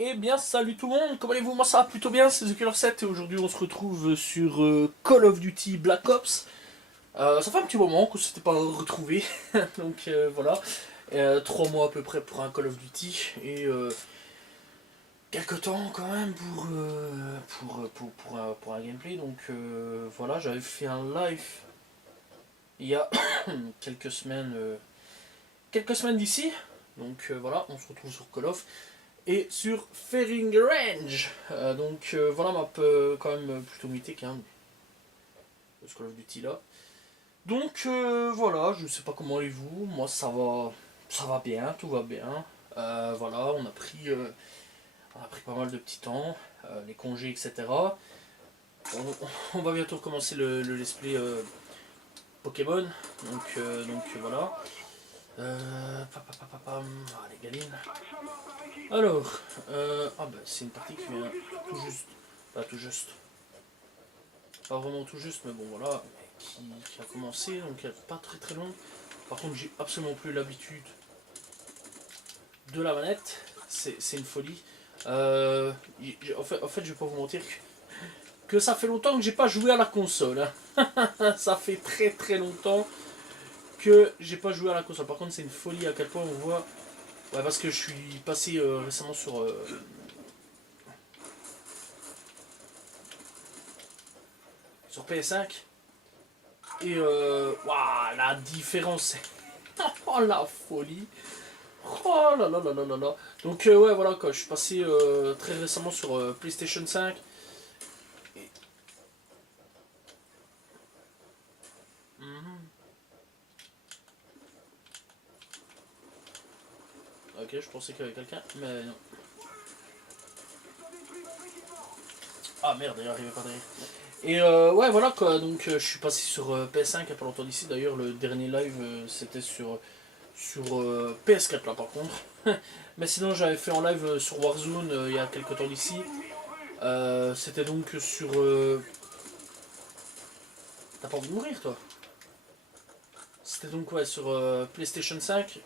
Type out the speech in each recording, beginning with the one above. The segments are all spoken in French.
Eh bien, salut tout le monde, comment allez-vous? Moi ça va plutôt bien, c'est TheKiller7 et aujourd'hui on se retrouve sur Call of Duty Black Ops. Ça fait un petit moment qu'on s'était pas retrouvé, donc voilà. 3 mois à peu près pour un Call of Duty et quelques temps quand même pour un gameplay. Donc voilà, j'avais fait un live il y a quelques semaines d'ici. Donc voilà, on se retrouve sur Call of et sur Firing Range. Donc voilà, map quand même plutôt mythique, hein, ce Call of Duty là. Donc voilà, je sais pas comment allez-vous, moi ça va bien, tout va bien. Voilà, on a pris pas mal de petits temps, les congés, etc. On, on va bientôt commencer le let's play Pokémon, donc voilà. Allez, Galine. Alors, ah bah c'est une partie qui vient tout juste, pas tout juste, pas vraiment tout juste, mais bon voilà, qui a commencé, donc pas très très long. Par contre, j'ai absolument plus l'habitude de la manette, c'est une folie. En fait, je vais pas vous mentir que ça fait longtemps que j'ai pas joué à la console, hein. Ça fait très très longtemps que j'ai pas joué à la console. Par contre, c'est une folie à quel point on voit. Ouais, parce que je suis passé récemment sur PS5 et waouh, la différence, oh la folie. Oh là là là là là là. Donc ouais voilà quoi, je suis passé très récemment sur PlayStation 5. Et... Mhm. Ok, je pensais qu'il y avait quelqu'un, mais non. Ah merde, il arrivait pas derrière. Et ouais voilà quoi, donc je suis passé sur PS5 il y a pas longtemps d'ici. D'ailleurs le dernier live c'était sur PS4 là par contre. Mais sinon j'avais fait en live sur Warzone il y a quelques temps d'ici. C'était donc sur... T'as pas envie de mourir toi? C'était donc ouais, sur PlayStation 5.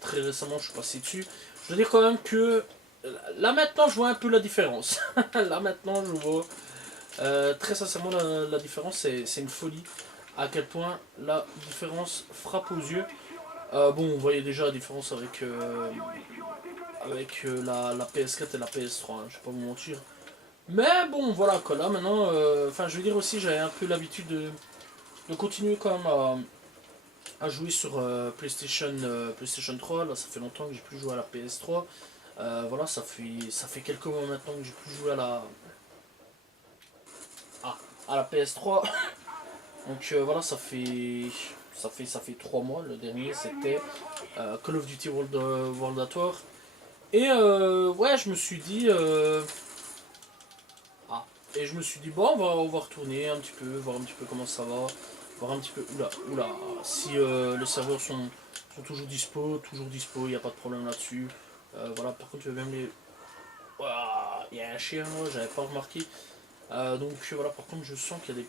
Très récemment, je suis passé dessus. Je dois dire quand même que là maintenant, je vois un peu la différence. Là maintenant, je vois très sincèrement la différence. C'est une folie à quel point la différence frappe aux yeux. Bon, on voyait déjà la différence avec la PS4 et la PS3, hein, je vais pas vous mentir. Mais bon, voilà quoi. Là maintenant, enfin, je veux dire aussi, j'avais un peu l'habitude de continuer quand même à jouer sur PlayStation 3. Là, ça fait longtemps que j'ai plus joué à la PS3. Voilà, ça fait quelques mois maintenant que j'ai plus joué ah, à la PS3. Donc voilà, ça fait 3 mois. Le dernier, c'était Call of Duty World at War. Et ouais, je me suis dit... ah, et je me suis dit, bon, on va retourner un petit peu, voir un petit peu comment ça va. Voir un petit peu... Oula, oula, si les serveurs sont toujours dispo, il n'y a pas de problème là-dessus. Voilà, par contre, je vais même les... Ouah, il y a un chien là, j'avais pas remarqué. Donc voilà, par contre, je sens qu'il y a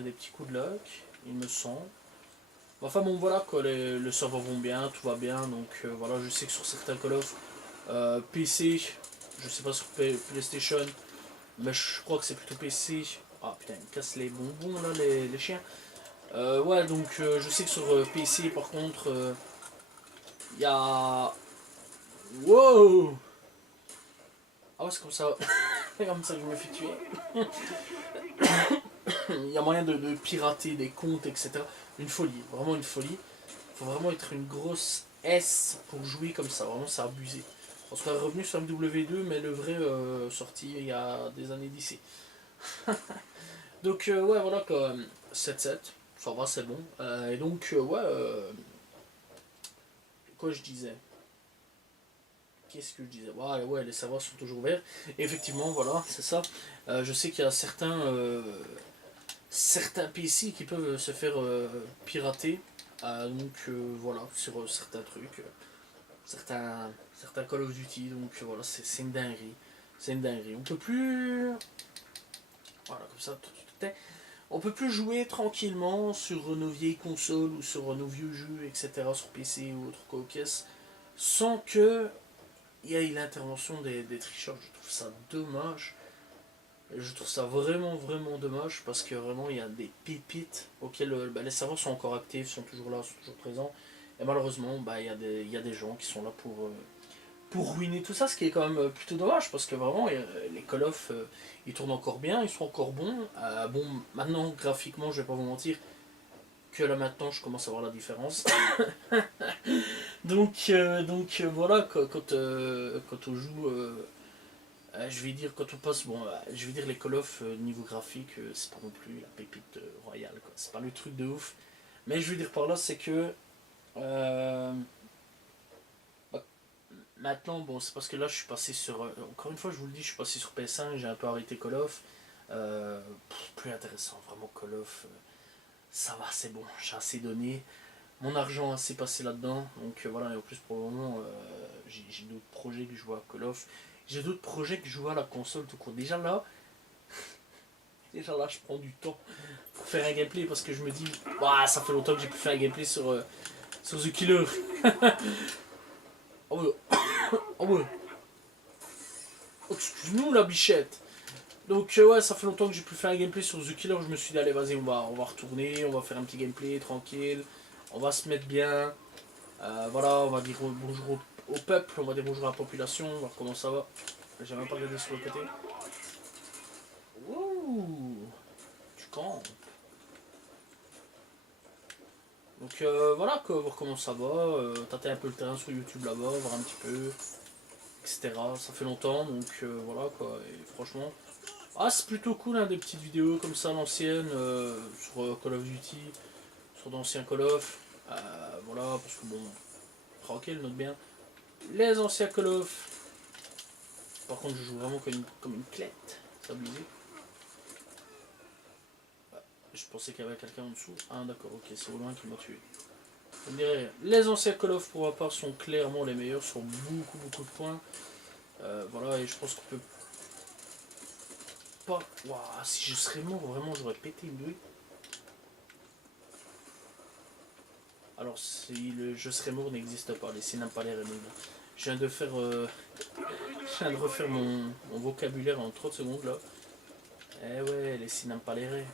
des petits coups de luck, il me semble. Enfin bon, voilà, quoi, les serveurs vont bien, tout va bien. Donc voilà, je sais que sur certains Call of PC, je sais pas sur PlayStation, mais je crois que c'est plutôt PC. Ah putain, ils me cassent les bonbons là, les chiens. Ouais, donc je sais que sur PC, par contre, il y a... Wow! Ah ouais, c'est comme ça. C'est comme ça que je me fais tuer. Il y a moyen de pirater des comptes, etc. Une folie, vraiment une folie. Faut vraiment être une grosse S pour jouer comme ça. Vraiment, c'est abusé. On serait revenu sur MW2, mais le vrai sorti il y a des années d'ici. Donc, ouais, voilà, quand même. 7-7, ça va, c'est bon. Et donc, ouais, quoi je disais? Qu'est-ce que je disais? Ouais, ouais, les serveurs sont toujours ouverts. Et effectivement, voilà, c'est ça. Je sais qu'il y a certains PC qui peuvent se faire pirater. Donc voilà, sur certains trucs, certains Call of Duty. Donc voilà, c'est une dinguerie. C'est une dinguerie. On peut plus. Voilà, comme ça, on peut plus jouer tranquillement sur nos vieilles consoles ou sur nos vieux jeux, etc. sur PC ou autre quoi, caisse, sans que il y a eu l'intervention des tricheurs. Je trouve ça dommage. Je trouve ça vraiment, vraiment dommage parce que vraiment il y a des pépites auxquelles les serveurs sont encore actifs, sont toujours là, sont toujours présents. Et malheureusement, il y a des gens qui sont là pour ruiner tout ça, ce qui est quand même plutôt dommage parce que vraiment les Call of ils tournent encore bien, ils sont encore bons. Bon, maintenant graphiquement, je vais pas vous mentir que là maintenant je commence à voir la différence. Donc voilà, quand on joue, je vais dire quand on passe, bon, je vais dire les Call of niveau graphique, c'est pas non plus la pépite royale, quoi. C'est pas le truc de ouf. Mais je veux dire par là, c'est que euh, bah, maintenant, bon, c'est parce que là je suis passé sur, encore une fois, je vous le dis, je suis passé sur PS5, j'ai un peu arrêté Call of. Plus intéressant, vraiment Call of, ça va, c'est bon, j'ai assez donné. Mon argent a assez passé là-dedans. Donc voilà, et en plus pour le moment, j'ai d'autres projets que je vois à Call of. J'ai d'autres projets que je vois à la console tout court. Déjà là, je prends du temps pour faire un gameplay parce que je me dis, bah, ça fait longtemps que j'ai pu faire un gameplay sur The Killer. Oh ouais, oh ouais. Oh, excuse-nous la bichette. Donc ouais, ça fait longtemps que j'ai pu faire un gameplay sur The Killer. Je me suis dit, allez, vas-y, on va retourner, on va faire un petit gameplay tranquille. On va se mettre bien. Voilà, on va dire bonjour au peuple, on va dire bonjour à la population, on va voir comment ça va. J'ai même pas regardé sur le côté. Ouh, tu campes. Donc voilà, quoi, voir comment ça va, tâter un peu le terrain sur YouTube là-bas, voir un petit peu, etc. Ça fait longtemps, donc voilà quoi, et franchement, c'est plutôt cool, hein, des petites vidéos comme ça, l'ancienne, sur Call of Duty, sur d'anciens Call of, voilà, parce que bon, tranquille, note bien, les anciens Call of. Par contre, je joue vraiment comme une clette. C'est abusé. Je pensais qu'il y avait quelqu'un en dessous. Ah, d'accord, ok, c'est au loin qui m'a tué. On dirait, les anciens Call of pour ma part sont clairement les meilleurs sur beaucoup, beaucoup de points. Voilà, et je pense qu'on peut pas. Waouh, si je serais mort, vraiment, j'aurais pété une douille. Alors, si le je serais mort n'existe pas, les cinémas pas les remunes. Je viens de faire. Je viens de refaire mon vocabulaire en 30 secondes là. Eh ouais, les cinémas pas les ré.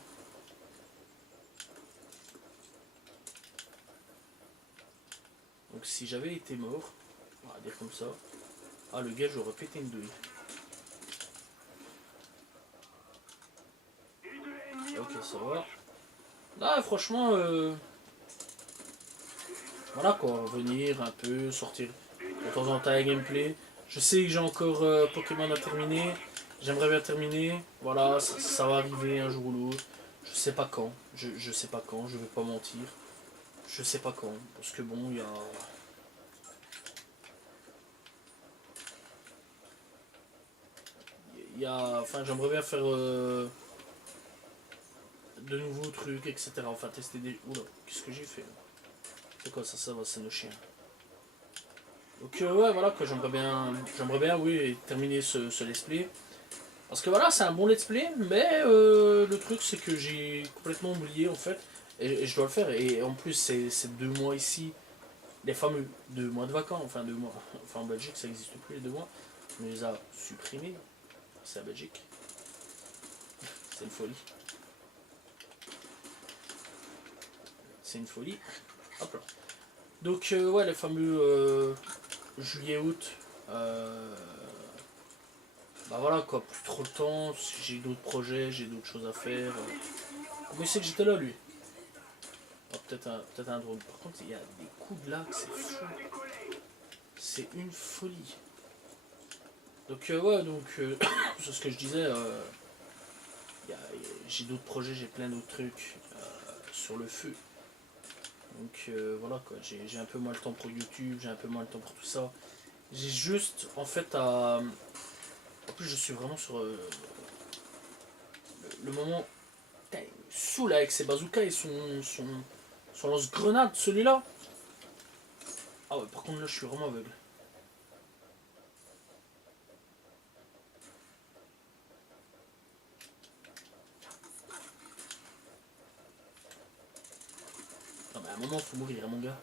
Donc si j'avais été mort, on va dire comme ça, le gars j'aurais pété une douille. Ok, ça va. Là franchement, voilà quoi, venir un peu, sortir de temps en temps un gameplay. Je sais que j'ai encore Pokémon à terminer, j'aimerais bien terminer, voilà, ça va arriver un jour ou l'autre. Je sais pas quand, je sais pas quand, je vais pas mentir. Je sais pas quand, parce que bon, enfin j'aimerais bien faire de nouveaux trucs, etc. Enfin, tester des. Oula, qu'est-ce que j'ai fait là? C'est quoi ça? Ça va, c'est nos chiens. Donc, ouais, voilà, que j'aimerais bien, oui, terminer ce let's play. Parce que voilà, c'est un bon let's play, mais le truc, c'est que j'ai complètement oublié en fait. Et je dois le faire. Et en plus, ces 2 mois ici, les fameux 2 mois de vacances, enfin 2 mois. Enfin, en Belgique, ça n'existe plus les 2 mois. On les a supprimés. C'est la Belgique. C'est une folie. C'est une folie. Hop là. Donc, ouais, les fameux juillet-août. Bah voilà quoi, plus trop le temps, j'ai d'autres projets, j'ai d'autres choses à faire. Comment il sait que j'étais là lui? Peut-être un drone. Par contre, il y a des coups de lag, c'est fou. C'est une folie. Donc ouais, donc c'est ce que je disais. J'ai d'autres projets, j'ai plein d'autres trucs sur le feu. Donc voilà quoi, j'ai un peu moins le temps pour YouTube, j'ai un peu moins le temps pour tout ça. J'ai juste en fait à. En plus, je suis vraiment sur le moment. Putain, il me saoule avec ses bazookas et son lance-grenade, celui-là. Ah ouais, par contre là, je suis vraiment aveugle. Non, mais à un moment, faut mourir, hein, mon gars.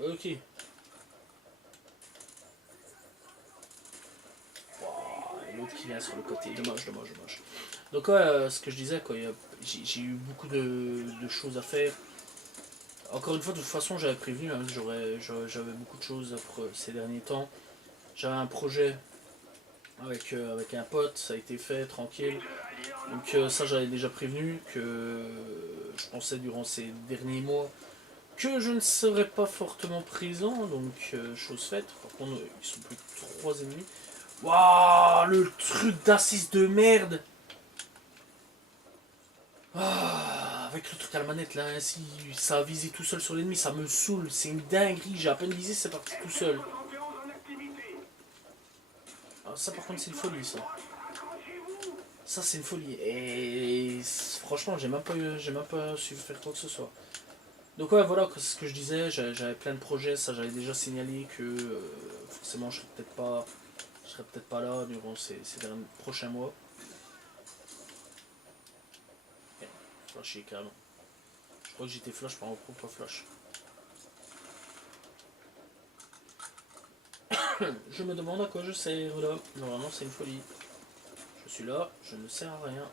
Ok. l'autre qui vient sur le côté. Dommage. Donc ce que je disais, quoi, j'ai eu beaucoup de choses à faire. Encore une fois, de toute façon, j'avais prévenu, hein, j'avais beaucoup de choses ces derniers temps. J'avais un projet avec un pote, ça a été fait, tranquille. Donc ça, j'avais déjà prévenu que je pensais durant ces derniers mois que je ne serais pas fortement présent, donc chose faite. Par contre, ils sont plus que 3 ennemis. Waouh, le truc d'assise de merde. Avec le truc à la manette là, si ça a visé tout seul sur l'ennemi, ça me saoule, c'est une dinguerie, j'ai à peine visé, c'est parti tout seul. Alors ça par contre c'est une folie ça. Ça c'est une folie. Et franchement j'ai même pas su faire quoi que ce soit. Donc ouais voilà, c'est ce que je disais, j'avais plein de projets, ça j'avais déjà signalé que forcément je serais peut-être pas là durant ces prochains mois. Flashé carrément. Je crois que j'étais flash par mon propre flash. Je me demande à quoi je sers là. Normalement c'est une folie. Je suis là, je ne sers à rien.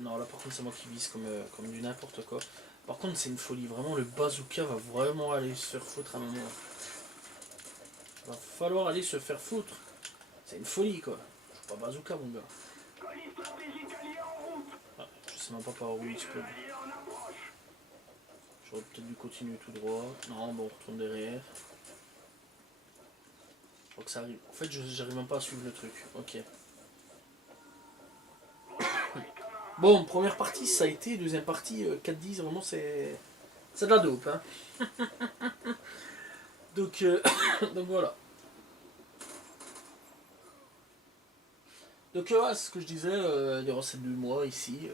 Non là par contre c'est moi qui vise comme du n'importe quoi. Par contre c'est une folie, vraiment le bazooka va vraiment aller se faire foutre à un moment. Va falloir aller se faire foutre. C'est une folie quoi. Je suis pas bazooka mon gars. Ah, je sais même pas par où il explose. J'aurais peut-être dû continuer tout droit. Non bon on retourne derrière. Je crois que ça arrive. En fait j'arrive même pas à suivre le truc. Ok. Bon, première partie ça a été, deuxième partie 4-10, vraiment c'est de la dope. Hein. donc, donc voilà. Donc ouais, c'est ce que je disais, durant ces 2 mois ici,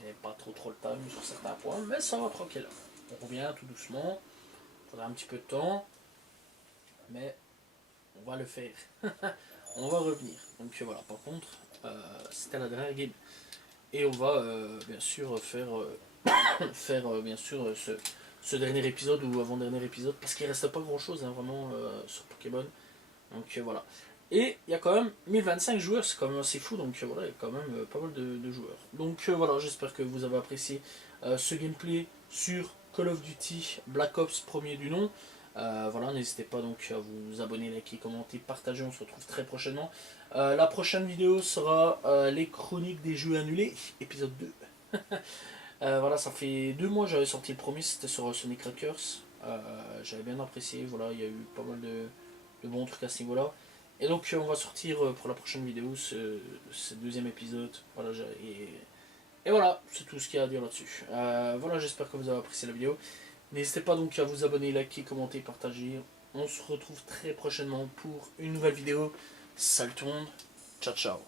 j'avais pas trop le time sur certains points, mais ça va tranquille. On revient tout doucement, il faudra un petit peu de temps, mais on va le faire. On va revenir. Donc voilà, par contre, c'était la dernière game. Et on va bien sûr faire bien sûr ce dernier épisode ou avant-dernier épisode, parce qu'il reste pas grand chose hein, vraiment sur Pokémon. Donc voilà. Et il y a quand même 1025 joueurs, c'est quand même assez fou, donc voilà, il y a quand même pas mal de joueurs. Donc voilà, j'espère que vous avez apprécié ce gameplay sur Call of Duty Black Ops premier du nom. Voilà, n'hésitez pas donc à vous abonner, liker, commenter, partager, on se retrouve très prochainement. La prochaine vidéo sera les chroniques des jeux annulés, épisode 2. Voilà, ça fait 2 mois que j'avais sorti le premier, c'était sur Sonic Crackers. J'avais bien apprécié, voilà, il y a eu pas mal de bons trucs à ce niveau-là. Et donc on va sortir pour la prochaine vidéo ce deuxième épisode. Voilà, et voilà, c'est tout ce qu'il y a à dire là-dessus. Voilà, j'espère que vous avez apprécié la vidéo. N'hésitez pas donc à vous abonner, liker, commenter, partager. On se retrouve très prochainement pour une nouvelle vidéo. Salut tout le monde, ciao ciao.